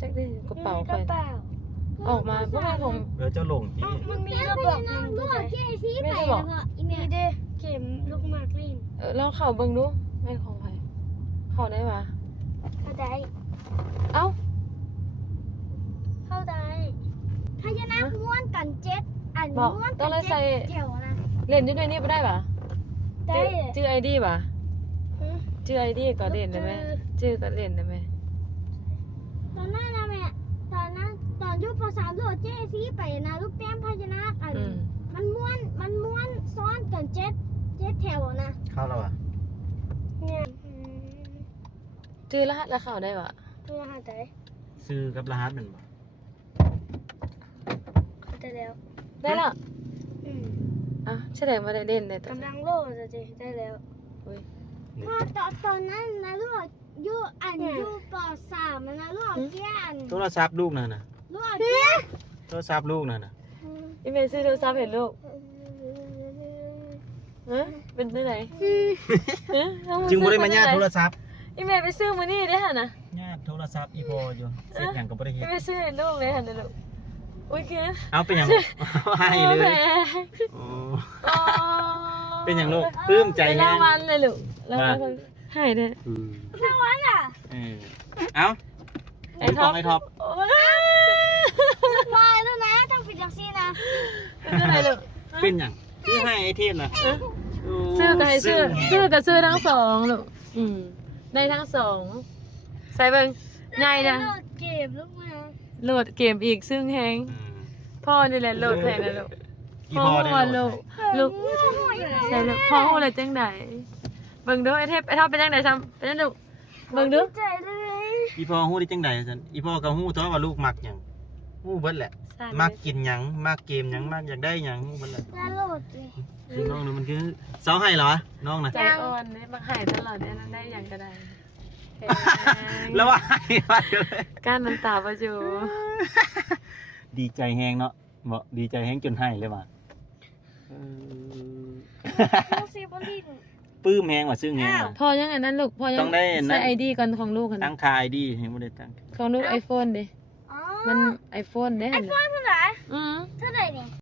จักได้กระเป๋า ก ไป ระเป๋า ออกมาบ่แม่นของ เจ้าหลงที่ มันมีระบบมัน ลู เข้าก ใจ เจซีไปแล้วก็อีเม มี ล เด้เข็มลูกหมากลิ้น เราเข้าเบิ่งดูแม่นของไผเข้าได้ปะ เข้าใจ เอ้า เข้าใจ พญานาคม้วนกันเจ็ดอันม้วนกันเจ็ดเจียวนะ เล่นอยู่ในนี้บ่ได้ปะ ได้ ชื่อ ID ปะชื่อ ID ก็เล่นได้ไหมชื่อก็เล่นได้ไหม ตอนนั้นนะแม่ตอนนั้นตอนยุคปสามลูกเจซีไปนะลูกแต้มพญานาคอันมันม้วนซ้อนกันเจ็ดแถวนะ เข้าแล้วอ่ะ เนี่ย ชื่อรหัสแล้วเข้าได้ปะ เพื่อเข้าใจ ซื้อกับรหัสมันบ่ เข้าใจแล้ว ได้ละ อืม อ่ะแสดงว่าได้เล่นได้ตัว กำลังโลจะจีได้แล้ว อุ้ย พอตอนนั้นนะลูกยุอันยุปสามนะลูกเจียน โทรศัพท์ลูกนั่นน่ะ ลูกเจียน โทรศัพท์ลูกนั่นน่ะ อีเมลซื้อโทรศัพท์เห็นลูกฮะเป็นได้ไหนฮะ จึงบ่ได้มาญาติโทรศัพท์ อีเมลไปซื้อมื้อนี้ได้หั่นน่ะ ญาติโทรศัพท์อีพออยู่เสร็จหยังก็บ่ได้เฮ็ อี ด เมลซื้อให้ลูกเลยหั่นน่ะลูกอุ้ยเกิน เอาเป็นหยังให้เลย โอ้ อ๋อ เป็นหยังลูกปลื้มใจ เป็น แฮ ราง งวัลเลยลูกรางวัลให้เด้อ รางวัลอ่ะ เอ้า ไอ้ ดู ท็ ก อ ล่ ป องไอ้ท็อป โอ้ย มาแล้วนะต้องปิดจากซีนะ เป็นอะไรลูก เป็นหยังที่ให้ไอ้เทพน่ะ ซื้อก็ให้ซื้อก็ซื้อทั้งสองลูกได้ทั้งสองใส่เบิ่งใหญ่นะ เก็บลูกมา โหลดเกมอีกซึ่งแฮงพ่อนี่แหละโหลดให้นะลูก อีพอได้ ลู ลู ก ก ลูกใส่ลูกพ่อฮู้เลยจังไดเบิ่งดูไอ้เทพเป็นจังไดซ้ำเป็นจังลูกเบิ่งดู ใจเลย อีพอฮู้ได้จังใดซั่นอีพอก็ฮู้ตัวว่าลูกมักหยังฮู้เบิดแหละ มักกินหยังมักเกมหยังมักอยากได้หยังฮู้เบิดแหละ แล้วโหลดเลย น้องนี่มันคือเสาให้เหรอน้องน่ะ ใจอ่อนนี่มักหายตลอดเนี่ยได้หยังก็ได้ แล้วว่าให้ว่าอยู่เลย ก้านน้ำตาบ่อยู่ ดีใจแฮงเนาะบ่ดีใจแฮงจนให้เลยว่ะ ลูกซีบอลลิน ปลื้มแฮงว่ะซึ่งแฮงว่ะ พ่อยังไงนั้นลูกพ่อยั ต้องได้นั่น ใส่ ID ก่อนของลูกกัน ตั้งค่า ID ให้บ่ได้ตั้ง ของลูก iPhone ดิ อ๋อ มัน iPhone ได้หั่นน่ะ